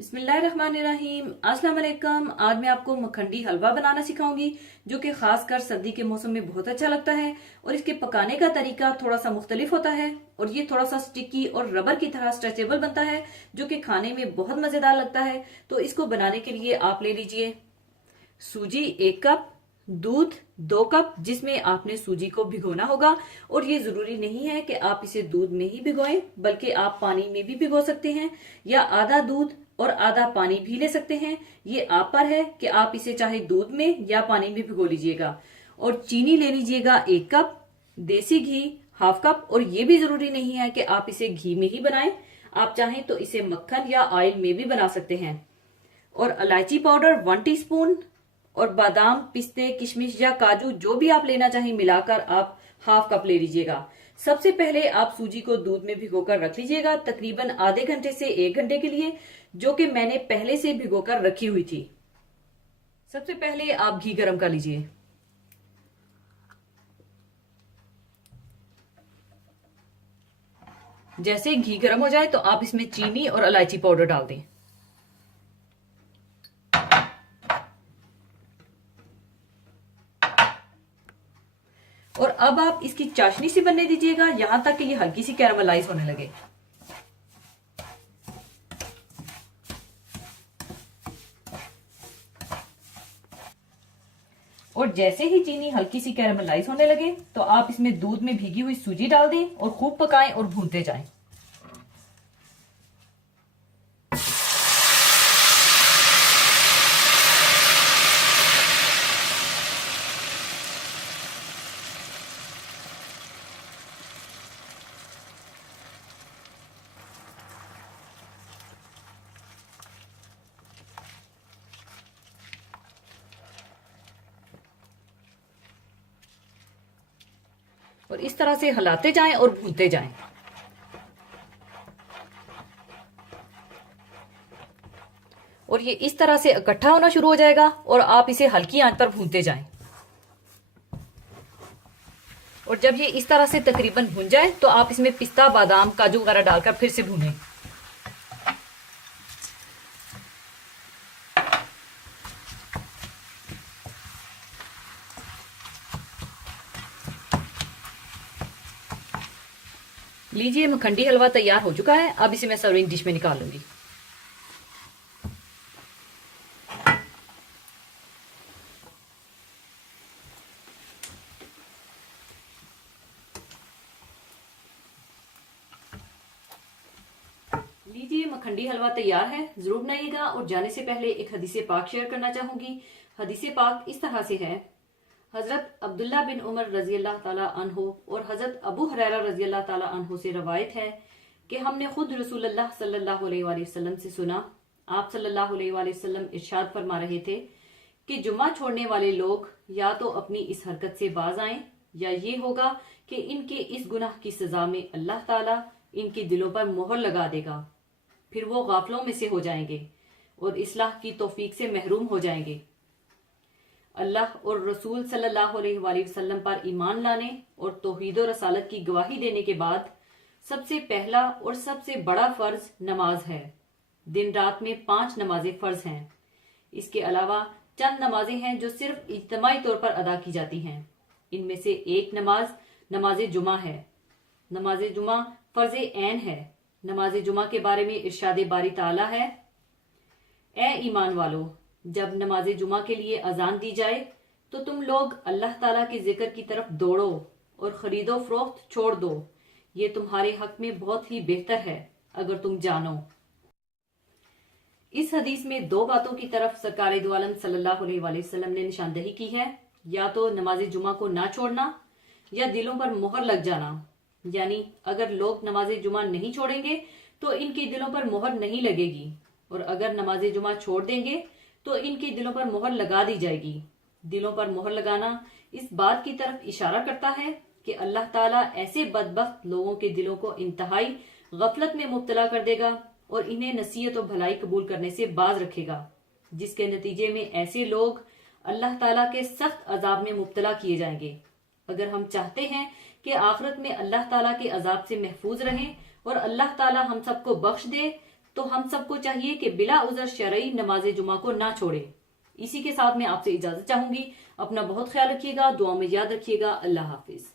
बिस्मिल्लाहिर्रहमानिर्रहीम। अस्सलाम वालेकुम। आज मैं आपको मखंडी हलवा बनाना सिखाऊंगी जो कि खासकर सर्दी के मौसम में बहुत अच्छा लगता है और इसके पकाने का तरीका थोड़ा सा मुख्तलिफ होता है और ये थोड़ा सा स्टिकी और रबर की तरह स्ट्रेचेबल बनता है जो कि खाने में बहुत मजेदार लगता है। तो इसको बनाने के लिए आप ले लीजिए सूजी 1 कप, दूध 2 कप जिसमें आपने सूजी को भिगोना होगा और ये जरूरी नहीं है कि आप इसे दूध में ही भिगोएं बल्कि आप पानी में भी भिगो सकते हैं या आधा दूध और आधा पानी भी ले सकते हैं। ये आप पर है कि आप इसे चाहे दूध में या पानी में भिगो लीजिएगा। और चीनी ले लीजिएगा 1 कप, देसी घी 1/2 कप और ये भी जरूरी नहीं है कि आप इसे घी में ही बनाएं, आप चाहें तो इसे मक्खन या ऑयल में भी बना सकते हैं। और इलायची पाउडर 1 टीस्पून और बादाम, पिस्ते, किशमिश या काजू जो भी आप लेना चाहें मिलाकर आप 1/2 कप ले लीजिएगा। सबसे पहले आप सूजी को दूध में भिगोकर रख लीजिएगा तकरीबन आधे घंटे से 1 घंटे के लिए, जो कि मैंने पहले से भिगोकर रखी हुई थी। सबसे पहले आप घी गरम कर लीजिए। जैसे घी गरम हो जाए तो आप इसमें चीनी और इलायची पाउडर डाल दें। और अब आप इसकी चाशनी सी बनने दीजिएगा यहां तक कि ये हल्की सी कैरामलाइज होने लगे। और जैसे ही चीनी हल्की सी कैरामलाइज होने लगे तो आप इसमें दूध में भीगी हुई सूजी डाल दें और खूब पकाएं और भूनते जाएं। और इस तरह से हिलाते जाएं और भूनते जाएं। और ये इस तरह से इकट्ठा होना शुरू हो जाएगा और आप इसे हल्की आंच पर भूनते जाएं। और जब ये इस तरह से तकरीबन भून जाए तो आप इसमें पिस्ता, बादाम, काजू वगैरह डालकर फिर से भूनें। लीजिए मखंडी हलवा तैयार हो चुका है। अब इसे मैं सर्विंग डिश में निकाल लूंगी। लीजिए मखंडी हलवा तैयार है, जरूर बनाइएगा। और जाने से पहले एक हदीसे पाक शेयर करना चाहूंगी। हदीसे पाक इस तरह से है, हजरत अब्दुल्ला बिन उमर रजी अल्लाह ताला अन्हो और हजरत अबू हुरैरा रजी अल्लाह ताला अन्हो से रवायत है कि हमने खुद रसूलुल्लाह सल्लल्लाहु अलैहि वसल्लम से सुना। आप सल्लल्लाहु अलैहि वसल्लम इरशाद फरमा रहे थे कि जुम्मा छोड़ने वाले लोग या तो अपनी इस हरकत से बाज आएं या ये होगा कि इनके इस गुनाह की सजा में अल्लाह ताला इनके दिलों पर मोहर लगा देगा, फिर वो गाफलों में से हो जाएंगे और इस्लाह की तौफीक से महरूम हो जाएंगे। अल्लाह और रसूल सल्लल्लाहु अलैहि वसल्लम पर ईमान लाने और तौहीद और रसालत की गवाही देने के बाद सबसे पहला और सबसे बड़ा फर्ज नमाज है। दिन रात में 5 नमाजें फर्ज हैं। इसके अलावा चंद नमाजें हैं जो सिर्फ इज्तिमाई तौर पर अदा की जाती हैं। इनमें से एक नमाज जुमा है। नमाज जुमा फर्ज ऐन है। नमाज जुमा के बारे में इरशाद बारी ताला है, ए ईमान वालो, जब नमाज जुमा के लिए अजान दी जाए तो तुम लोग अल्लाह ताला के जिक्र की तरफ दौड़ो और खरीदो फरोख्त छोड़ दो, ये तुम्हारे हक में बहुत ही बेहतर है अगर तुम जानो। इस हदीस में 2 बातों की तरफ सरकार दो आलम सल्लल्लाहु अलैहि वसल्लम ने निशानदही की है, या तो नमाज जुमा को ना छोड़ना या दिलों पर मोहर लग जाना। यानी अगर लोग नमाज जुमा नहीं छोड़ेंगे तो इनके दिलों पर मोहर नहीं लगेगी और अगर नमाज जुमा छोड़ देंगे तो इनके दिलों पर मोहर लगा दी जाएगी। दिलों पर मोहर लगाना इस बात की तरफ इशारा करता है कि अल्लाह ताला ऐसे बदबख्त लोगों के दिलों को इंतहाई गफलत में मुब्तला कर देगा और इन्हें नसीहत और भलाई कबूल करने से बाज रखेगा, जिसके नतीजे में ऐसे लोग अल्लाह ताला के सख्त अजाब में मुब्तला किए जाएंगे। अगर हम चाहते हैं कि आखिरत में अल्लाह ताला के अजाब से महफूज रहें और अल्लाह ताला हम सबको बख्श दे, तो हम सबको चाहिए कि बिला उज़र शरई नमाज जुमा को ना छोड़े। इसी के साथ मैं आपसे इजाजत चाहूंगी। अपना बहुत ख्याल रखिएगा, दुआ में याद रखिएगा। अल्लाह हाफिज।